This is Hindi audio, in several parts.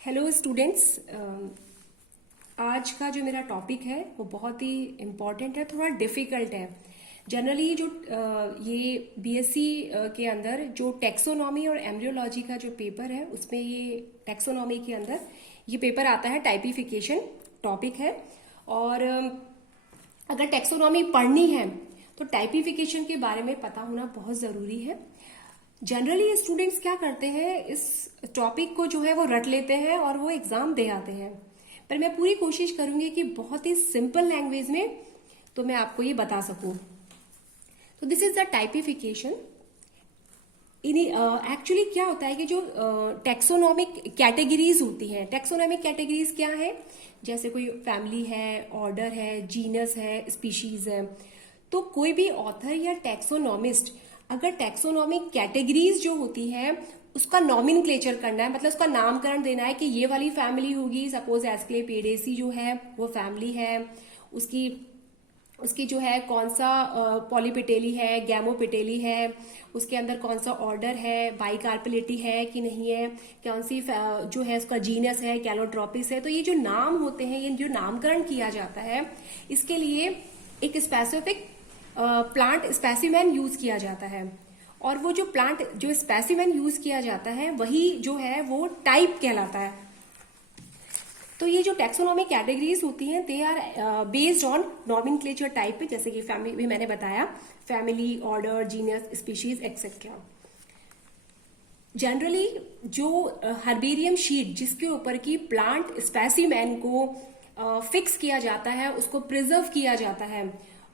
Hello students. आज का जो मेरा टॉपिक है वो बहुत ही इम्पॉर्टेंट है, थोड़ा डिफिकल्ट है। जनरली जो ये बीएससी के अंदर जो टेक्सोनॉमी और एम्ब्रियोलॉजी का जो पेपर है उसमें ये टेक्सोनॉमी के अंदर ये पेपर आता है, टाइपिफिकेशन टॉपिक है। और अगर टेक्सोनॉमी पढ़नी है तो टाइपिफिकेशन के बारे में पता होना बहुत ज़रूरी है। जनरली स्टूडेंट्स क्या करते हैं, इस टॉपिक को जो है वो रट लेते हैं और वो एग्जाम दे आते हैं, पर मैं पूरी कोशिश करूंगी कि बहुत ही सिंपल लैंग्वेज में तो मैं आपको ये बता सकूं। तो this is the typification. Actually क्या होता है कि जो टेक्सोनॉमिक कैटेगरीज होती हैं, टेक्सोनॉमिक कैटेगरीज क्या है, जैसे कोई फैमिली है, ऑर्डर है, जीनस है, स्पीशीज है। तो कोई भी ऑथर या टेक्सोनॉमिस्ट अगर टेक्सोनॉमिक कैटेगरीज जो होती है उसका नॉमिनक्लेचर करना है, मतलब उसका नामकरण देना है कि ये वाली फैमिली होगी, सपोज एस्क्लेपिडेसी जो है वो फैमिली है, उसकी जो है कौन सा पॉलीपिटेली है, गैमोपिटेली है, उसके अंदर कौन सा ऑर्डर है, बाइकार्पेलिटी है कि नहीं है, कौन सी जो है उसका जीनस है, कैलोट्रोपिस है। तो ये जो नाम होते हैं, ये जो नामकरण किया जाता है, इसके लिए एक स्पेसिफिक प्लांट स्पेसिमेन यूज किया जाता है। और वो जो प्लांट जो स्पेसिमेन यूज किया जाता है वही जो है वो टाइप कहलाता है। तो ये जो टेक्सोनॉमिक कैटेगरीज होती हैं they are based on nomenclature type पे, जैसे कि फैमिली भी मैंने बताया, family, order, genus, species etcetera. Generally जो हर्बेरियम शीट जिसके ऊपर की प्लांट स्पेसिमेन को फिक्स किया जाता है, उसको प्रिजर्व किया जाता है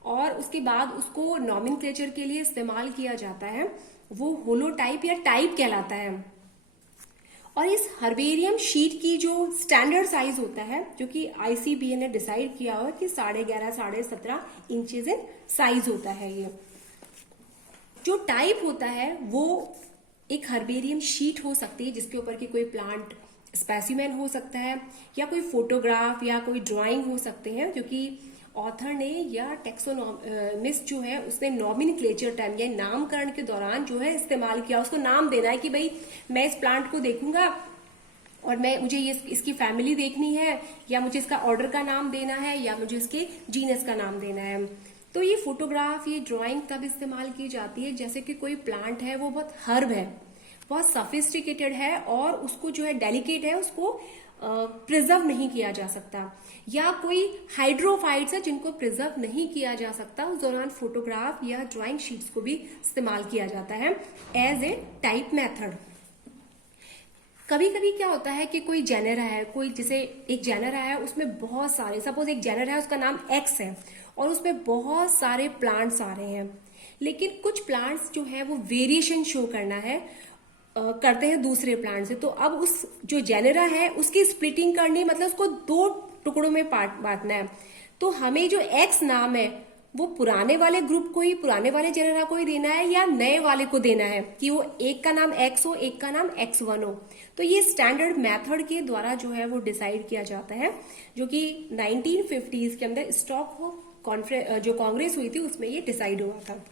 और उसके बाद उसको नॉमेनक्लेचर के लिए इस्तेमाल किया जाता है, वो होलोटाइप या टाइप कहलाता है। और इस हर्बेरियम शीट की जो स्टैंडर्ड साइज होता है, जो कि आईसीबीए ने डिसाइड किया हुआ कि 11.5 17.5 इंचेस इन साइज होता है। ये जो टाइप होता है वो एक हर्बेरियम शीट हो सकती है जिसके ऊपर की कोई प्लांट स्पेसिमेन हो सकता है, या कोई फोटोग्राफ या कोई ड्राइंग हो सकते हैं, जो कि ऑथर ने या टेक्सोनॉमिस्ट जो है उसने नॉमिनक्लेचर टाइम या नामकरण के दौरान जो है इस्तेमाल किया। उसको नाम देना है कि भाई मैं इस प्लांट को देखूंगा और मुझे ये इसकी फैमिली देखनी है, या मुझे इसका ऑर्डर का नाम देना है, या मुझे इसके जीनस का नाम देना है। तो ये फोटोग्राफ, ये ड्राइंग तब इस्तेमाल की जाती है जैसे कि कोई प्लांट है वो बहुत हर्ब है, बहुत सफिस्टिकेटेड है और उसको जो है डेलिकेट है, उसको प्रिजर्व नहीं किया जा सकता, या कोई हाइड्रोफाइट्स है जिनको प्रिजर्व नहीं किया जा सकता। उस दौरान फोटोग्राफ या ड्राइंग शीट्स को भी इस्तेमाल किया जाता है एज ए टाइप मेथड। कभी कभी क्या होता है कि कोई जेनरा है, कोई जैसे एक जेनरा है उसमें बहुत सारे, सपोज एक जेनरा है उसका नाम एक्स है और उसमें बहुत सारे प्लांट्स आ रहे हैं, लेकिन कुछ प्लांट्स जो है वो वेरिएशन शो करना है करते हैं दूसरे प्लांट से। तो अब उस जो जेनेरा है उसकी स्प्लिटिंग करनी, मतलब उसको 2 टुकड़ों में बांटना है। तो हमें जो एक्स नाम है वो पुराने वाले ग्रुप को ही, पुराने वाले जेनेरा को ही देना है, या नए वाले को देना है कि वो एक का नाम एक्स हो, एक का नाम X1 हो। तो ये स्टैंडर्ड मेथड के द्वारा जो है वो डिसाइड किया जाता है, जो कि 1950s के अंदर स्टॉकहोम जो कांग्रेस हुई थी उसमें ये डिसाइड हुआ था।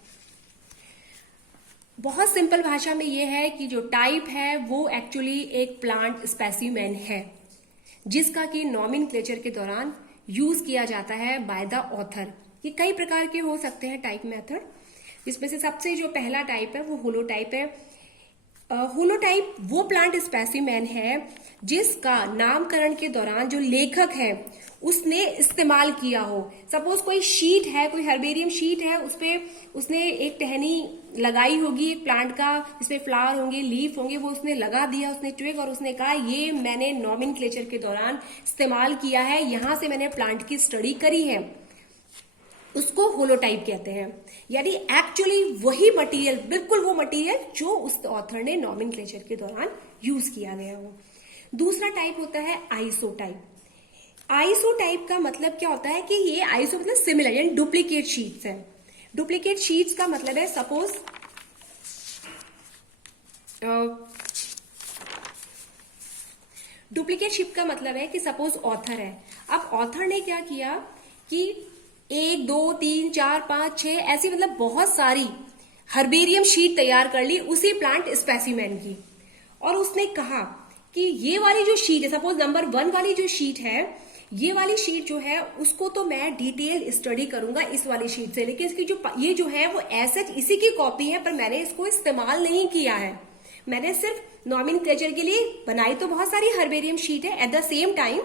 बहुत सिंपल भाषा में ये है कि जो टाइप है वो एक्चुअली एक प्लांट स्पेसिमेन है जिसका कि नॉमेनक्लेचर के दौरान यूज किया जाता है बाय द ऑथर। ये कई प्रकार के हो सकते हैं टाइप मेथड, जिसमें से सबसे जो पहला टाइप है वो होलोटाइप है। होलोटाइप वो प्लांट स्पेसिमेन है जिसका नामकरण के दौरान जो लेखक है उसने इस्तेमाल किया हो। सपोज कोई शीट है, कोई हर्बेरियम शीट है, उसपे उसने एक टहनी लगाई होगी एक प्लांट का, जिसमें फ्लावर होंगे, लीफ होंगे, वो उसने लगा दिया, उसने ट्विग, और उसने कहा ये मैंने नॉमेनक्लेचर के दौरान इस्तेमाल किया है, यहां से मैंने प्लांट की स्टडी करी है, उसको होलोटाइप कहते हैं। यानी एक्चुअली वही मटेरियल, बिल्कुल वो मटेरियल जो उस ऑथर ने नॉमेनक्लेचर के दौरान यूज किया गया हो। दूसरा टाइप होता है आइसोटाइप। आइसोटाइप का मतलब क्या होता है कि ये आइसो मतलब सिमिलर, यानी डुप्लीकेट शीट्स है। डुप्लीकेट शीट्स का मतलब है, सपोज डुप्लीकेट शीट का मतलब है कि सपोज ऑथर है, अब ऑथर ने क्या किया कि 1 2 3 4 5 6 ऐसी मतलब बहुत सारी हर्बेरियम शीट तैयार कर ली उसी प्लांट स्पेसिमेन की, और उसने कहा कि ये वाली जो शीट है, सपोज नंबर 1 वाली जो शीट है, ये वाली शीट जो है उसको तो मैं डिटेल स्टडी करूंगा इस वाली शीट से, लेकिन इसकी जो ये जो है वो ऐसे इसी की कॉपी है, पर मैंने इसको इस्तेमाल नहीं किया है। मैंने सिर्फ नॉमेनक्लेचर के लिए बनाई तो बहुत सारी हर्बेरियम शीट है एट द सेम टाइम,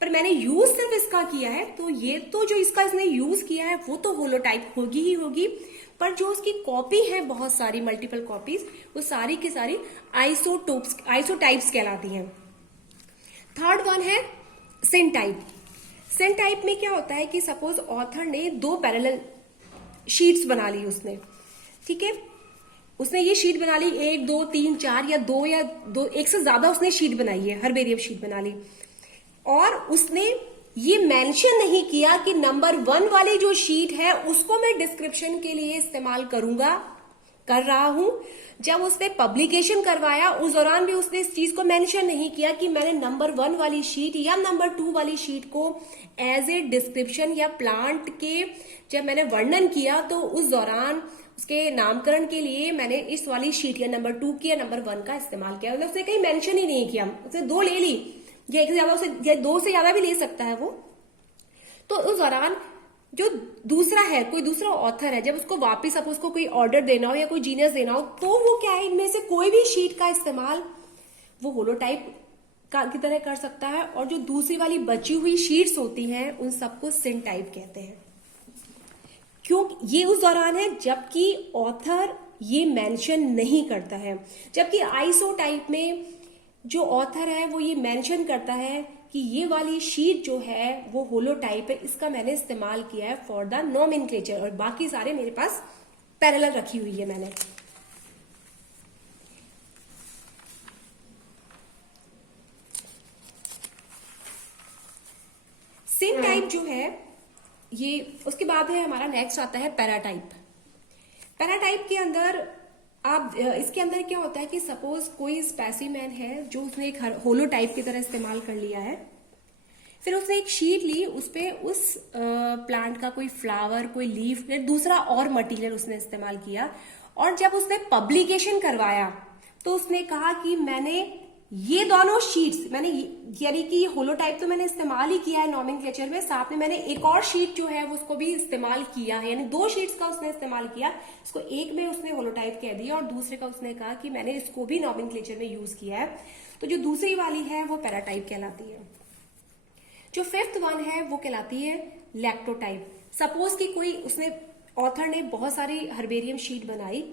पर मैंने यूज सिर्फ इसका किया है। तो ये तो जो इसका इसने यूज किया है वो तो होलोटाइप होगी ही होगी, पर जो उसकी कॉपी है बहुत सारी मल्टीपल कॉपीज, वो सारी की सारी आइसोटाइप्स कहलाती हैं। थर्ड वन है सिनटाइप। सिनटाइप में क्या होता है कि सपोज ऑथर ने 2 पैरेलल शीट्स बना ली उसने, ठीक है, उसने ये शीट बना ली 1 2 3 4 या 2 एक से ज्यादा उसने शीट बनाई है, हर्बेरियम शीट बना ली, और उसने ये मेंशन नहीं किया कि नंबर 1 वाली जो शीट है उसको मैं डिस्क्रिप्शन के लिए इस्तेमाल कर रहा हूं। जब उसने पब्लिकेशन करवाया उस दौरान भी उसने इस चीज को मेंशन नहीं किया कि मैंने नंबर 1 वाली शीट या नंबर 2 वाली शीट को एज ए डिस्क्रिप्शन या प्लांट के जब मैंने वर्णन किया तो उस दौरान उसके नामकरण के लिए मैंने इस वाली शीट या नंबर 2 की या नंबर 1 का इस्तेमाल किया। मतलब उसने कहीं मेंशन ही नहीं किया, उसने 2 ले ली या 1 से ज्यादा, उसे या 2 से ज्यादा भी ले सकता है वो। तो उस दौरान जो दूसरा है, कोई दूसरा ऑथर है, जब उसको वापस अब उसको कोई ऑर्डर देना हो या कोई जीनियस देना हो तो वो क्या है, इनमें से कोई भी शीट का इस्तेमाल वो होलोटाइप की तरह कर सकता है, और जो दूसरी वाली बची हुई शीट्स होती हैं उन सबको सिनटाइप कहते हैं। क्यों? ये उस दौरान है जबकि ऑथर ये मेंशन नहीं करता है, जबकि आइसोटाइप में जो ऑथर है वो ये मेंशन करता है कि ये वाली शीट जो है वो होलोटाइप है, इसका मैंने इस्तेमाल किया है फॉर द नोमेनक्लेचर, और बाकी सारे मेरे पास पैरेलल रखी हुई है मैंने। सिनटाइप जो है ये, उसके बाद है हमारा नेक्स्ट आता है पैराटाइप। पैराटाइप के अंदर आप इसके अंदर क्या होता है कि सपोज कोई स्पेसिमेन है जो उसने एक होलोटाइप की तरह इस्तेमाल कर लिया है, फिर उसने एक शीट ली, उस पे उस प्लांट का कोई फ्लावर, कोई लीफ, दूसरा और मटेरियल उसने इस्तेमाल किया, और जब उसने पब्लिकेशन करवाया तो उसने कहा कि मैंने ये दोनों शीट्स मैंने, यानी कि होलोटाइप तो मैंने इस्तेमाल ही किया है नॉमेनक्लेचर में, साथ में मैंने एक और शीट जो है उसको भी इस्तेमाल किया है, यानी 2 शीट्स का उसने इस्तेमाल किया। इसको एक में उसने होलोटाइप कह दिया और दूसरे का उसने कहा कि मैंने इसको भी नॉमेनक्लेचर में यूज किया है। तो जो दूसरी वाली है वो पैराटाइप कहलाती है। जो 5th वन है वो कहलाती है लैक्टोटाइप। सपोज कि कोई उसने ऑथर ने बहुत सारी हर्बेरियम शीट बनाई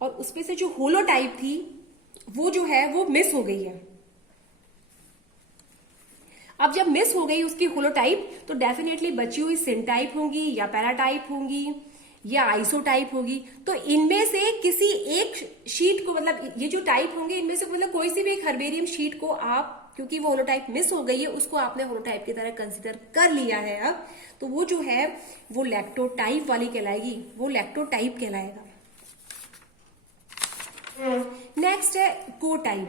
और उसमें से जो होलोटाइप थी वो जो है वो मिस हो गई है। अब जब मिस हो गई उसकी होलोटाइप तो डेफिनेटली बची हुई सिनटाइप होंगी या पैराटाइप होंगी या आइसोटाइप होगी। तो इनमें से किसी एक शीट को, मतलब ये जो टाइप होंगे इनमें से मतलब कोई सी भी एक हर्बेरियम शीट को आप, क्योंकि वो होलोटाइप मिस हो गई है, उसको आपने होलोटाइप की तरह कंसीडर कर लिया है अब, तो वो जो है वो लैक्टोटाइप वाली कहलाएगी, वो लैक्टोटाइप कहलाएगा। नेक्स्ट है कोटाइप।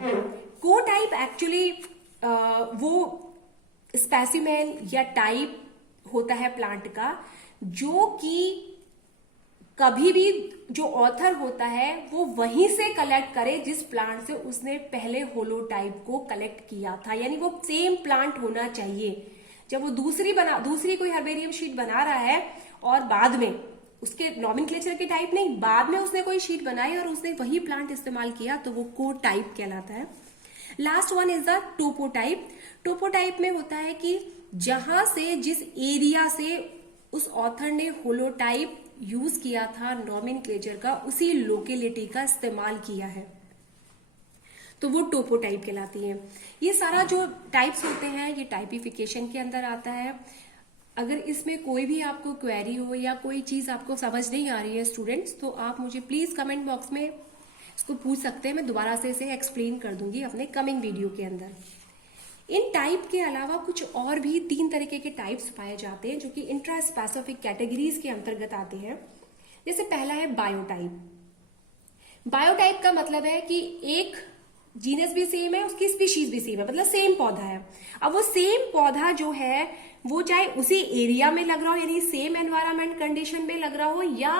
कोटाइप एक्चुअली वो स्पेसिमेन या टाइप होता है प्लांट का जो कि कभी भी जो ऑथर होता है वो वहीं से कलेक्ट करे जिस प्लांट से उसने पहले होलोटाइप को कलेक्ट किया था, यानी वो सेम प्लांट होना चाहिए। जब वो दूसरी कोई हर्बेरियम शीट बना रहा है और बाद में उसके नॉमेनक्लेचर के टाइप नहीं, बाद में उसने कोई शीट बनाई और उसने वही प्लांट इस्तेमाल किया, तो वो कोटाइप कहलाता है। Last one is the topotype. Topotype में होता है कि जहां से, जिस एरिया से उस ऑथर ने होलोटाइप यूज किया था नॉमेनक्लेचर का, उसी लोकेलिटी का इस्तेमाल किया है, तो वो टोपोटाइप कहलाती है। ये सारा जो टाइप्स होते हैं ये टाइपिफिकेशन के अंदर आता है। अगर इसमें कोई भी आपको क्वेरी हो या कोई चीज आपको समझ नहीं आ रही है स्टूडेंट्स, तो आप मुझे प्लीज कमेंट बॉक्स में इसको पूछ सकते हैं, मैं दोबारा से इसे एक्सप्लेन कर दूंगी अपने कमिंग वीडियो के अंदर। इन टाइप के अलावा कुछ और भी 3 तरीके के टाइप्स पाए जाते हैं जो कि इंट्रा स्पेसिफिक कैटेगरीज के अंतर्गत आते हैं। जैसे पहला है बायोटाइप। बायोटाइप का मतलब है कि एक जीनस भी सेम है, उसकी स्पीशीज भी सेम है, मतलब सेम पौधा है। अब वो सेम पौधा जो है वो चाहे उसी एरिया में लग रहा हो, यानी सेम एनवायरमेंट कंडीशन में लग रहा हो, या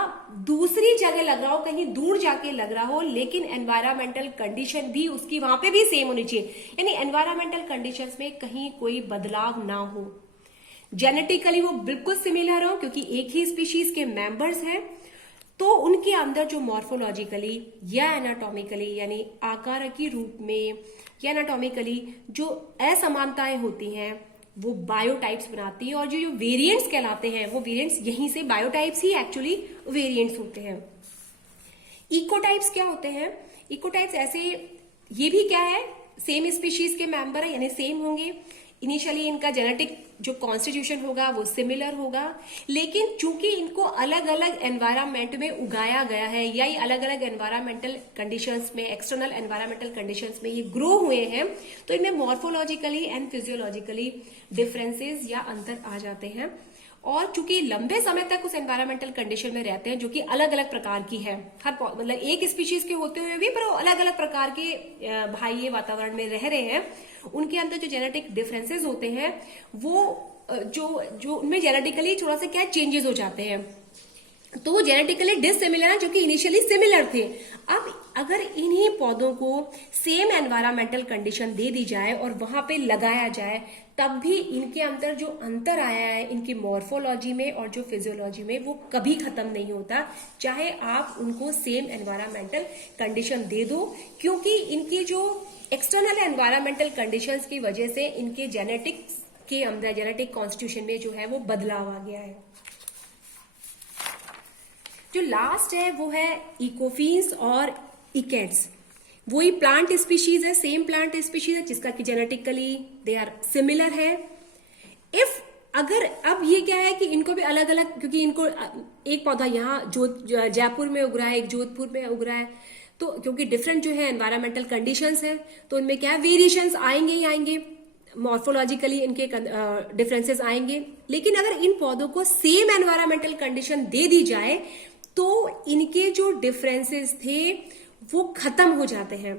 दूसरी जगह लग रहा हो, कहीं दूर जाके लग रहा हो, लेकिन एनवायरमेंटल कंडीशन भी उसकी वहां पे भी सेम होनी चाहिए, यानी एनवायरमेंटल कंडीशंस में कहीं कोई बदलाव ना हो। जेनेटिकली वो बिल्कुल सिमिलर हो, क्योंकि एक ही स्पीशीज के मेंबर्स हैं, तो उनके अंदर जो मॉर्फोलॉजिकली या एनाटॉमिकली यानी आकार के रूप में या एनाटॉमिकली जो असमानताएं होती हैं वो बायोटाइप्स बनाती है, और जो वेरिएंट्स कहलाते हैं वो वेरिएंट्स यहीं से, बायोटाइप्स ही एक्चुअली वेरिएंट्स होते हैं। इकोटाइप्स क्या होते हैं? इकोटाइप्स ऐसे, ये भी क्या है, सेम स्पीशीज के मेंबर है, यानी सेम होंगे। इनिशियली इनका जेनेटिक जो कॉन्स्टिट्यूशन होगा वो सिमिलर होगा, लेकिन चूंकि इनको अलग अलग एनवायरमेंट में उगाया गया है, या ये अलग अलग एनवायरमेंटल कंडीशंस में, एक्सटर्नल एनवायरमेंटल कंडीशंस में ये ग्रो हुए हैं, तो इनमें मॉर्फोलॉजिकली एंड फिजियोलॉजिकली डिफरेंसेस या अंतर आ जाते हैं। और चूंकि लंबे समय तक उस एनवायरमेंटल कंडीशन में रहते हैं जो कि अलग अलग प्रकार की है, हर मतलब एक स्पीशीज के होते हुए भी, पर अलग अलग प्रकार के बाह्य वातावरण में रह रहे हैं, उनके अंदर जो जेनेटिक डिफरेंसेस होते हैं वो जो उनमें जेनेटिकली थोड़ा सा क्या चेंजेस हो जाते हैं, तो वो जेनेटिकली डिसिमिलर है जो कि इनिशियली सिमिलर थे। अब अगर इन्हीं पौधों को सेम एनवायरमेंटल कंडीशन दे दी जाए और वहां पे लगाया जाए, तब भी इनके अंदर जो अंतर आया है इनकी मॉर्फोलॉजी में और जो फिजियोलॉजी में, वो कभी खत्म नहीं होता, चाहे आप उनको सेम एनवायरमेंटल कंडीशन दे दो, क्योंकि इनकी जो एक्सटर्नल एनवायरमेंटल कंडीशंस की वजह से इनके जेनेटिक्स के अंदर, जेनेटिक कॉन्स्टिट्यूशन में जो है वो बदलाव आ गया है। जो लास्ट है वो है इकोफीन्स और इकेट्स। वही प्लांट स्पीशीज है, सेम प्लांट स्पीशीज है, जिसका कि जेनेटिकली दे आर सिमिलर है। इफ अगर अब ये क्या है कि इनको भी अलग अलग, क्योंकि इनको एक पौधा यहाँ जयपुर में उग रहा है, एक जोधपुर में उग रहा है, तो क्योंकि डिफरेंट जो है एनवायरमेंटल कंडीशंस है, तो इनमें क्या वेरिएशंस आएंगे ही आएंगे, मॉर्फोलॉजिकली इनके डिफरेंसेस आएंगे। लेकिन अगर इन पौधों को सेम एनवायरमेंटल कंडीशन दे दी जाए तो इनके जो डिफरेंसेस थे वो खत्म हो जाते हैं,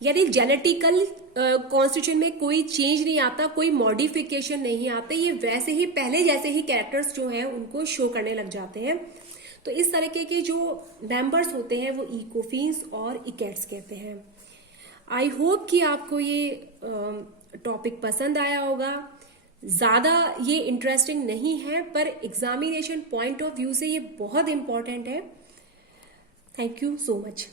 यानी जेनेटिकल कॉन्स्टिट्यूशन में कोई चेंज नहीं आता, कोई मॉडिफिकेशन नहीं आते, ये वैसे ही पहले जैसे ही कैरेक्टर्स जो है उनको शो करने लग जाते हैं। तो इस तरीके के जो मेंबर्स होते हैं वो इकोफीन्स और इकेट्स कहते हैं। आई होप कि आपको ये टॉपिक पसंद आया होगा। ज्यादा ये इंटरेस्टिंग नहीं है, पर एग्जामिनेशन पॉइंट ऑफ व्यू से ये बहुत इंपॉर्टेंट है। Thank you so much.